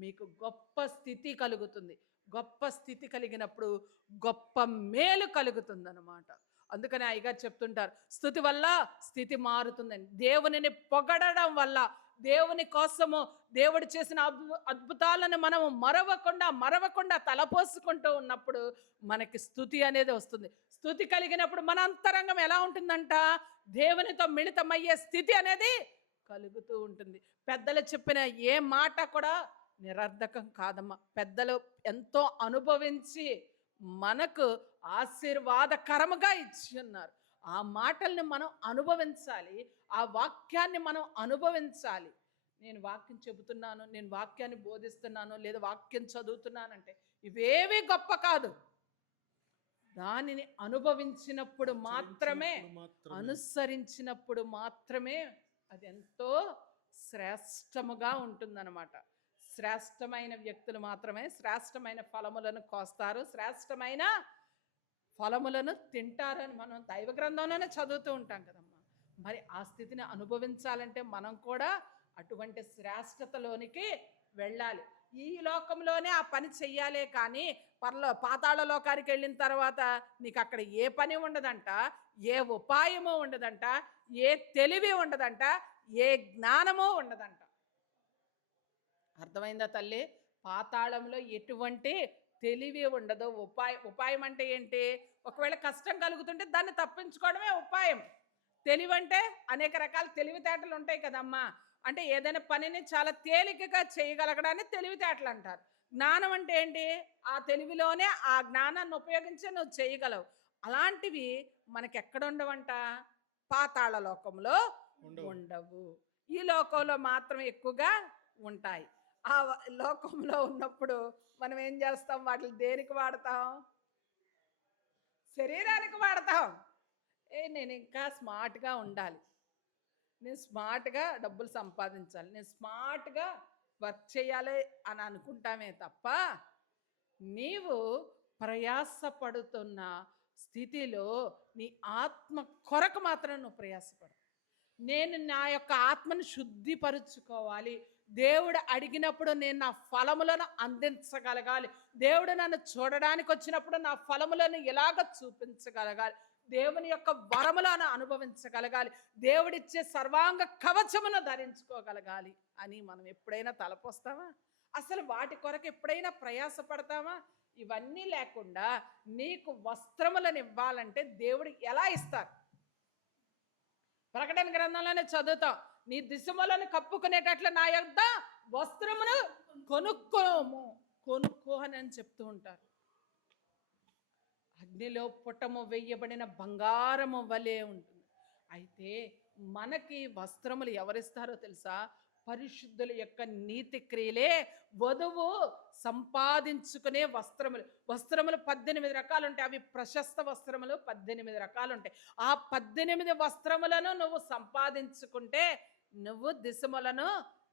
మీకు గొప్ప స్థితి కలుగుతుంది. గొప్ప స్థితి కలిగినప్పుడు గొప్ప మేలు కలుగుతుంది అన్నమాట. అందుకని అయ్యగారు చెప్తుంటారు, స్తుతి వల్ల స్థితి మారుతుందని. దేవునిని పొగడడం వల్ల, దేవుని కోసము దేవుడు చేసిన అద్భుతాలను మనము మరవకుండా తలపోసుకుంటూ ఉన్నప్పుడు మనకి స్థుతి అనేది వస్తుంది. స్థుతి కలిగినప్పుడు మన అంతరంగం ఎలా ఉంటుందంట? దేవునితో మిళితమయ్యే స్థితి అనేది కలుగుతూ ఉంటుంది. పెద్దలు చెప్పిన ఏ మాట కూడా నిరర్ధకం కాదమ్మా. పెద్దలు ఎంతో అనుభవించి మనకు ఆశీర్వాదకరముగా ఇచ్చి ఉన్నారు. ఆ మాటల్ని మనం అనుభవించాలి, ఆ వాక్యాన్ని మనం అనుభవించాలి. నేను వాక్యం చెబుతున్నాను, నేను వాక్యాన్ని బోధిస్తున్నాను, లేదా వాక్యం చదువుతున్నానంటే ఇవేవి గొప్ప కాదు. దానిని అనుభవించినప్పుడు మాత్రమే, అనుసరించినప్పుడు మాత్రమే అది ఎంతో శ్రేష్టముగా ఉంటుందన్నమాట. శ్రేష్టమైన వ్యక్తులు మాత్రమే శ్రేష్టమైన ఫలములను కోస్తారు, శ్రేష్టమైన ఫలములను తింటారని మనం దైవ గ్రంథంలోనే చదువుతూ ఉంటాం కదమ్మా. మరి ఆ స్థితిని అనుభవించాలంటే మనం కూడా అటువంటి శ్రేష్టతలోనికి వెళ్ళాలి. ఈ లోకంలోనే ఆ పని చెయ్యాలే కానీ పాతాళ లోకానికి వెళ్ళిన తర్వాత నీకు అక్కడ ఏ పని ఉండదంట, ఏ ఉపాయము ఉండదంట, ఏ తెలివి ఉండదంట, ఏ జ్ఞానము ఉండదంట. అర్థమైందా తల్లి? పాతాళంలో ఎటువంటి తెలివి ఉండదు. ఉపాయం అంటే ఏంటి? ఒకవేళ కష్టం కలుగుతుంటే దాన్ని తప్పించుకోవడమే ఉపాయం. తెలివి అంటే అనేక రకాల తెలివితేటలు ఉంటాయి కదమ్మా. అంటే ఏదైనా పనిని చాలా తేలికగా చేయగలగడాన్ని తెలివితేటలు అంటారు. జ్ఞానం అంటే ఏంటి? ఆ తెలివిలోనే ఆ జ్ఞానాన్ని ఉపయోగించి నువ్వు చేయగలవు. అలాంటివి మనకెక్కడ ఉండవంట? పాతాళ లోకంలో ఉండవు. ఈ లోకంలో మాత్రం ఎక్కువగా ఉంటాయి. ఆ లోకంలో ఉన్నప్పుడు మనం ఏం చేస్తాం? వాటిని దేనికి వాడతాం? శరీరానికి వాడతాం. నేను ఇంకా స్మార్ట్గా ఉండాలి, నేను స్మార్ట్గా డబ్బులు సంపాదించాలి, నేను స్మార్ట్గా వర్క్ చేయాలి అని అనుకుంటామే తప్ప, నీవు ప్రయాసపడుతున్న స్థితిలో నీ ఆత్మ కొరకు మాత్రం నువ్వు ప్రయాసపడు. నేను నా యొక్క ఆత్మను శుద్ధిపరుచుకోవాలి, దేవుడు అడిగినప్పుడు నేను నా ఫలములను అందించగలగాలి, దేవుడు నన్ను చూడడానికి వచ్చినప్పుడు నా ఫలములను ఎలాగ చూపించగలగాలి, దేవుని యొక్క వరములను అనుభవించగలగాలి, దేవుడిచ్చే సర్వాంగ కవచమును ధరించుకోగలగాలి అని మనం ఎప్పుడైనా తలపోస్తామా? అసలు వాటి కొరకు ఎప్పుడైనా ప్రయాసపడతామా? ఇవన్నీ లేకుండా నీకు వస్త్రములను ఇవ్వాలంటే దేవుడు ఎలా ఇస్తారు? ప్రకటన గ్రంథంలోనే చదువుతాం, నీ దిశములను కప్పుకునేటట్లు నా యొద్ద వస్త్రమును కొనుక్కో అని చెప్తూ ఉంటారు. అగ్నిలో పుటము వెయ్యబడిన బంగారము వలె ఉంటుంది. అయితే మనకి వస్త్రములు ఎవరిస్తారో తెలుసా? పరిశుద్ధుల యొక్క నీతి క్రియలే వధువు సంపాదించుకునే వస్త్రములు. వస్త్రములు 18 రకాలు ఉంటాయి. అవి ప్రశస్త వస్త్రములు 18 రకాలు ఉంటాయి. ఆ 18 వస్త్రములను నువ్వు సంపాదించుకుంటే నువ్వు దిశములను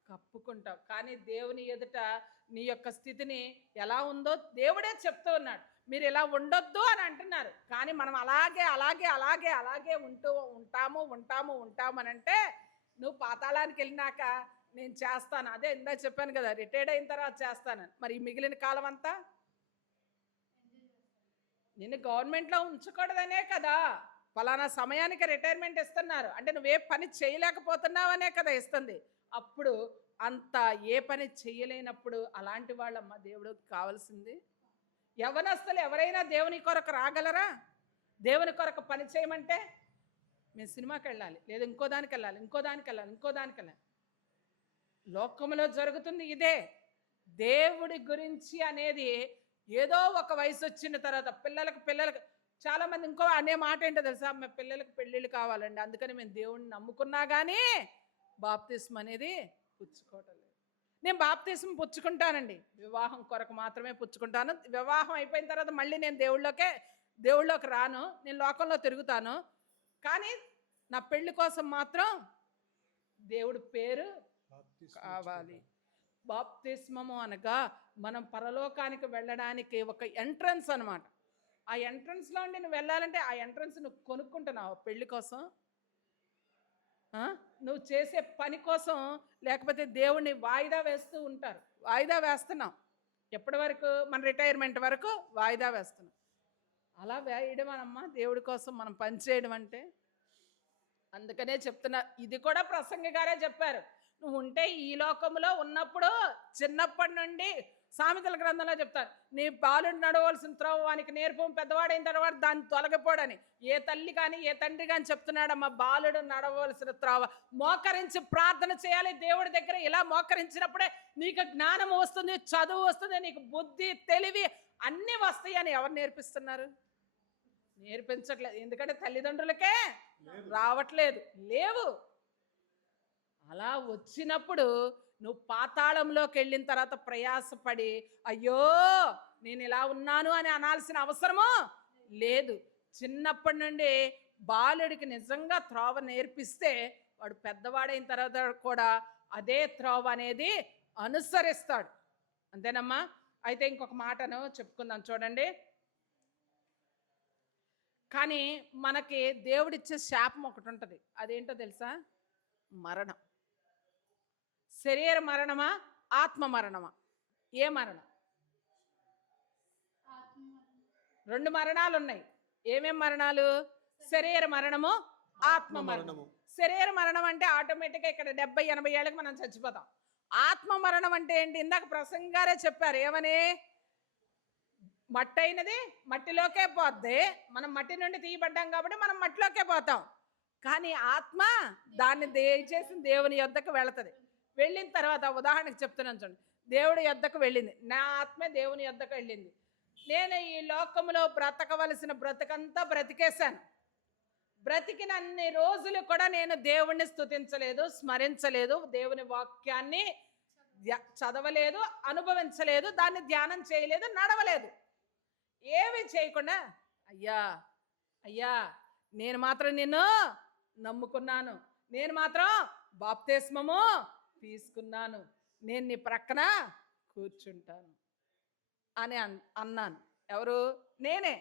కప్పుకుంటావు. కానీ దేవుని ఎదుట నీ యొక్క స్థితిని ఎలా ఉందో దేవుడే చెప్తూ ఉన్నాడు. మీరు ఇలా ఉండొద్దు అని అంటున్నారు, కానీ మనం అలాగే అలాగే అలాగే అలాగే ఉంటాము అని అంటే, నువ్వు పాతాళానికి వెళ్ళినాక నేను చేస్తాను, అదే ఇందాక చెప్పాను కదా, రిటైర్డ్ అయిన తర్వాత చేస్తాను. మరి ఈ మిగిలిన కాలం అంతా నిన్ను గవర్నమెంట్లో ఉంచకూడదనే కదా ఫలానా సమయానికి రిటైర్మెంట్ ఇస్తున్నారు. అంటే నువ్వే పని చేయలేకపోతున్నావనే కదా ఇస్తుంది. అప్పుడు అంత ఏ పని చేయలేనప్పుడు అలాంటి వాళ్ళమ్మ దేవుడికి కావాల్సింది. యవనస్తులు ఎవరైనా దేవుని కొరకు రాగలరా? దేవుని కొరకు పని చేయమంటే మేము సినిమాకి వెళ్ళాలి, లేదా ఇంకో దానికి వెళ్ళాలి. లోకంలో జరుగుతుంది ఇదే. దేవుడి గురించి అనేది ఏదో ఒక వయసు వచ్చిన తర్వాత పిల్లలకు చాలామంది ఇంకో అనే మాట ఏంటో తెలుసా? మా పిల్లలకు పెళ్ళిళ్ళు కావాలండి, అందుకని మేము దేవుడిని నమ్ముకున్నా కానీ బాప్తిస్మ అనేది పుచ్చుకోవటం లేదు. నేను బాప్తిస్మ పుచ్చుకుంటానండి, వివాహం కొరకు మాత్రమే పుచ్చుకుంటాను. వివాహం అయిపోయిన తర్వాత మళ్ళీ నేను దేవుళ్ళలోకి రాను, నేను లోకంలో తిరుగుతాను. కానీ నా పెళ్లి కోసం మాత్రం దేవుడి పేరు కావాలి. బాప్తిస్మము అనగా మనం పరలోకానికి వెళ్ళడానికి ఒక ఎంట్రన్స్ అనమాట. ఆ ఎంట్రన్స్లో నువ్వు వెళ్ళాలంటే ఆ ఎంట్రన్స్ నువ్వు కొనుక్కుంటున్నావు పెళ్లి కోసం, నువ్వు చేసే పని కోసం, లేకపోతే దేవుణ్ణి వాయిదా వేస్తూ ఉంటారు. వాయిదా వేస్తున్నాం ఎప్పటి వరకు? మన రిటైర్మెంట్ వరకు వాయిదా వేస్తున్నాం. అలా వేయడం అనమ్మా దేవుడి కోసం మనం పనిచేయడం అంటే. అందుకనే చెప్తున్నా, ఇది కూడా ప్రసంగి గారే చెప్పారు. నువ్వు ఉంటే ఈ లోకంలో ఉన్నప్పుడు చిన్నప్పటి నుండి సామెతల గ్రంథంలో చెప్తారు, నీ బాలుడు నడవలసిన త్రోవ వానికి నేర్పు, పెద్దవాడైన తర్వాత దాన్ని తొలగిపోడని. ఏ తల్లి కానీ ఏ తండ్రి కానీ చెప్తున్నాడమ్మా, బాలుడు నడవలసిన త్రోవ. మోకరించి ప్రార్థన చేయాలి దేవుడి దగ్గర. ఇలా మోకరించినప్పుడే నీకు జ్ఞానం వస్తుంది, చదువు వస్తుంది, నీకు బుద్ధి తెలివి అన్నీ వస్తాయి అని ఎవరు నేర్పిస్తున్నారు? నేర్పించట్లేదు. ఎందుకంటే తల్లిదండ్రులకే రావట్లేదు, లేవు. అలా వచ్చినప్పుడు నువ్వు పాతాళంలోకి వెళ్ళిన తర్వాత ప్రయాసపడి అయ్యో నేను ఇలా ఉన్నాను అని అనాల్సిన అవసరము లేదు. చిన్నప్పటి నుండి బాలుడికి నిజంగా త్రోవ నేర్పిస్తే వాడు పెద్దవాడైన తర్వాత కూడా అదే త్రోవ అనేది అనుసరిస్తాడు. అంతేనమ్మా? అయితే ఇంకొక మాటను చెప్పుకుందాం చూడండి. కానీ మనకి దేవుడిచ్చే శాపం ఒకటి ఉంటుంది. అదేంటో తెలుసా? మరణం. శరీర మరణమా, ఆత్మ మరణమా? ఏ మరణం? 2 మరణాలు ఉన్నాయి. ఏమేం మరణాలు? శరీర మరణము, ఆత్మ మరణము. శరీర మరణం అంటే ఆటోమేటిక్గా ఇక్కడ 70-80 ఏళ్ళకి మనం చచ్చిపోతాం. ఆత్మ మరణం అంటే ఏంటి? ఇందాక ప్రసంగారే చెప్పారు, ఏమని? మట్టి అయినది మట్టిలోకే పోద్ది. మనం మట్టి నుండి తీయబడ్డాం కాబట్టి మనం మట్టిలోకే పోతాం. కానీ ఆత్మ దాన్ని దయచేసి దేవుని యొద్దకు వెళుతుంది. వెళ్ళిన తర్వాత ఉదాహరణకు చెప్తున్నాను చూడండి, దేవుడి యొద్దకు వెళ్ళింది, నా ఆత్మ దేవుని యొద్దకు వెళ్ళింది. నేను ఈ లోకములో బ్రతకవలసిన బ్రతకంతా బ్రతికేశాను. బ్రతికిన అన్ని రోజులు కూడా నేను దేవుణ్ణి స్తుతించలేదు, స్మరించలేదు, దేవుని వాక్యాన్ని చదవలేదు, అనుభవించలేదు, దాన్ని ధ్యానం చేయలేదు, నడవలేదు, ఏమి చేయకుండా అయ్యా అయ్యా నేను మాత్రం నిన్ను నమ్ముకున్నాను, నేను మాత్రం బాప్తిస్మము తీసుకున్నాను, నేను నీ ప్రక్కన కూర్చుంటాను అని అన్నాను. ఎవరు? నేనే.